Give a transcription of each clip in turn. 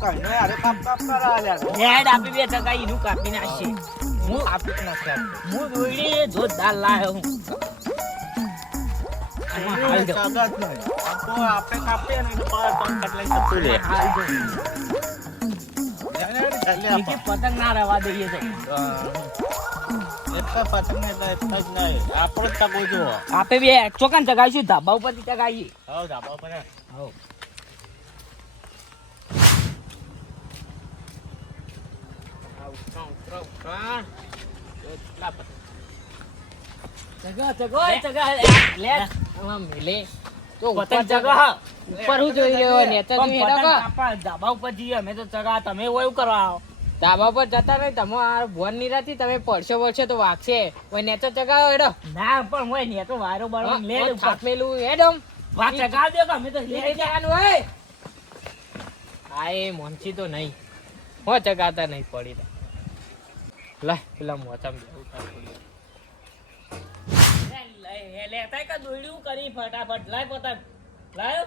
કઈને અરે કાપ કરા લ્યા હેડ આપી બે ટકા ઈનું કાપી નાખશે હું આપી જ નથી હું દોડી જોરદાર લાયો હું હાલ દો આપણે કાપીએ ને તો કટલાઈ સતું લે હાલ દો કે પતંગ ના રવા દઈએ તો એટલા પતંગ ને એટલા જ નહીં આપણે તકો જો આપે બે ચોકન ચગાવીશું ધાબા ઉપરથી ચગાવીએ હા ધાબા પર હવ ઉપર હું જોઈ રહ્યો ને તો તમે હેડો કો ધાબા ઉપર જઈએ અમે તો ચગા તમે એવું કરવા આવો ધાબા પર જતા નહીં તમે આ ભોન નિરાતી તમે પડશો તો વાગશે ઓય ને તો ચગાવો હેડો ના પણ હોય ને તો વારો બારો લે થાપેલું હેડો વાત ચગા દે કે અમે તો લે જવાનું હોય આ એ મોનસી તો નહીં હો ચગાતા નહીં પડી લાય પેલા મોચા લેતા કે દોડ્યું કરી ફટાફટ લાય પતંગ લાયો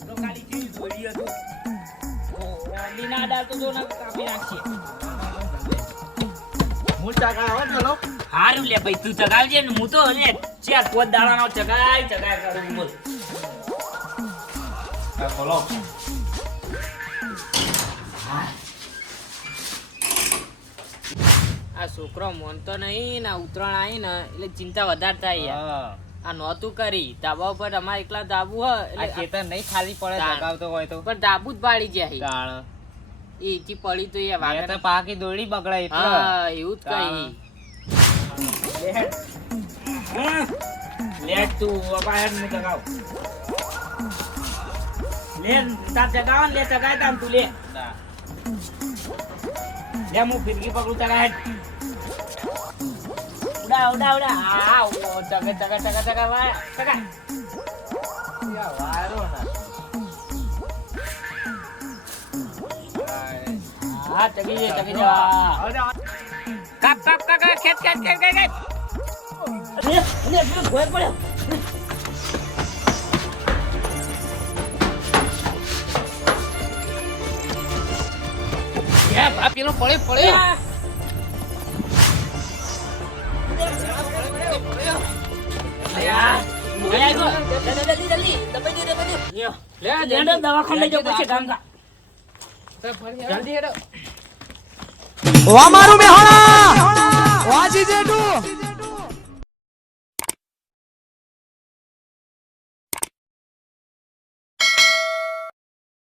તો ખાલી ચીજ દોડી હતું લીના ડાળ તો જો ના કાપી નાખીએ હું ચગાવો ચલો હારું લે ભાઈ તું ચગાવજે ને હું તો લે ચાર પોત દાડાનો ચગાય કરું બોલ આ બોલો આ છોકરો મોનતો નહીં ને ઉતરાણ આવી ને એટલે ચિંતા વધારે થાય યાર આ નહોતું કરી ધાબા ઉપર અમારે એકલા ધાબુ હોય એટલે ખેતર નહીં ખાલી પડે લગાવતો હોય તો પણ ધાબુ જ પાડી જાય એ એથી પડી તો એ વાગે તો પાકી દોડી બગડાય એટલે હા એવું જ કહી લે તું અપાયર ને ચગાવ લે તાર ચગાવ લે ચગાય તામ તું લે લે હું ફિરકી પકડું ચગાય ઉડા આ ચગા વાય ચગા યા વાયરો ના હા ચગી જા કાપ ખેત અરે ભોય પડ્યો યા બાપ પેલો પડે દવાખાને લઈ જાવ પછી કામ જલ્દી હેડો વામારું મેહોણા વાજી જેઠું